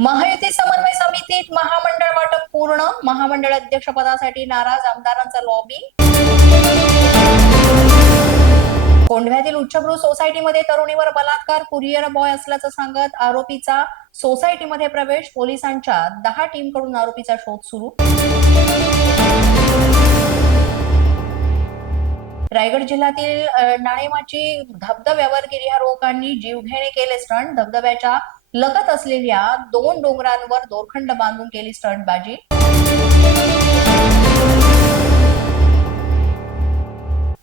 महायुती समन्वय समितीत महामंडळ वाटप पूर्ण. महामंडळ अध्यक्षपदासाठी नाराज आमदारांचा लॉबी कोंढव्यातील उच्चभ्रू सोसायटीमध्ये तरुणीवर बलात्कार कुरिअर बॉय असल्याचं सांगत आरोपीचा सोसायटीमध्ये प्रवेश. पोलिसांच्या दहा टीमकडून आरोपीचा शोध सुरू. रायगड जिल्ह्यातील नाणेमाची धबधब्यावर गिर्यारोहकांनी जीवघेणे केले स्टंट धबधब्याच्या लगत असलेल्या दोन डोंगरांवर दोरखंड बांधून केली स्टंटबाजी.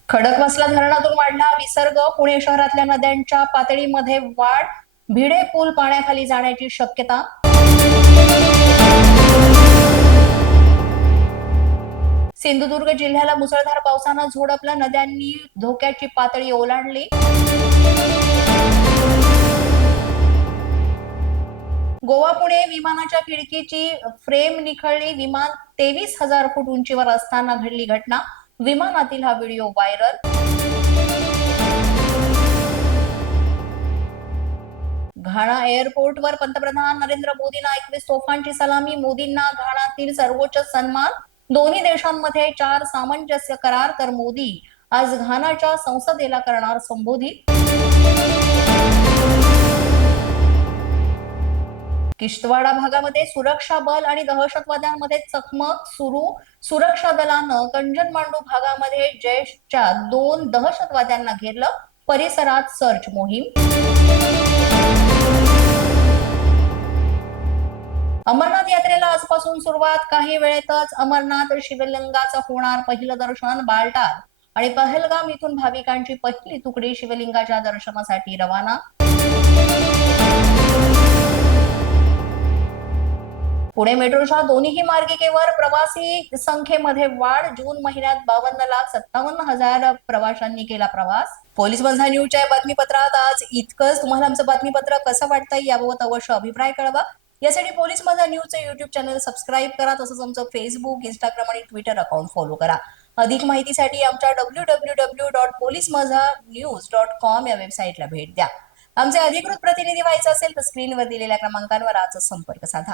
खडकवासला धरणातून वाढला विसर्ग. पुणे शहरातल्या नद्यांच्या पातळीमध्ये वाढ. भिडे पूल पाण्याखाली जाण्याची शक्यता. सिंधुदुर्ग जिल्ह्याला मुसळधार पावसानं झोडपलं. नद्यांनी धोक्याची पातळी ओलांडली. गोवा पुणे विमानाच्या खिडकीची फ्रेम निखळली. विमान तेवीस हजार फूट उंचीवर असताना घडली घटना. विमानातील हा व्हिडिओ व्हायरल. घाणा एअरपोर्टवर पंतप्रधान नरेंद्र मोदींना एकवीस तोफांची सलामी. मोदींना घाणातील सर्वोच्च सन्मान. दोन्ही देशांमध्ये चार सामंजस्य करार तर मोदी आज घानाच्या संसदेला करणार संबोधित. किश्तवाडा भागामध्ये सुरक्षा बल आणि दहशतवाद्यांमध्ये चकमक सुरू. सुरक्षा दलानं कंजनमांडू भागामध्ये जैशच्या दोन दहशतवाद्यांना घेरलं. परिसरात सर्च मोहीम. अमरनाथ यात्रेला आजपासून सुरुवात. काही वेळेतच अमरनाथ शिवलिंगाचं होणार पहिलं दर्शन बालटाल आणि पहलगाम इथून भाविकांची पहिली तुकडी शिवलिंगाच्या दर्शनासाठी रवाना. पुणे मेट्रोच्या दोन्ही मार्गिकेवर प्रवासी संख्येमध्ये वाढ. जून महिन्यात बावन्न लाख सत्तावन्न हजार प्रवाशांनी केला प्रवास. पोलीस बंधा न्यूजच्या बातमीपत्रात आज इतकंच. तुम्हाला आमचं बातमीपत्र कसं वाटतंय याबाबत अवश्य अभिप्राय कळवा. यासाठी पोलीस माझा न्यूजचं युट्यूब चॅनल सबस्क्राईब करा तसंच आमचं फेसबुक इंस्टाग्राम आणि ट्विटर अकाउंट फॉलो करा. अधिक माहितीसाठी आमच्या W W W dot police Majha news dot com या वेबसाईटला भेट द्या. आमचे अधिकृत प्रतिनिधी व्हायचं असेल तर स्क्रीनवर दिलेल्या क्रमांकांवर आजच संपर्क साधा.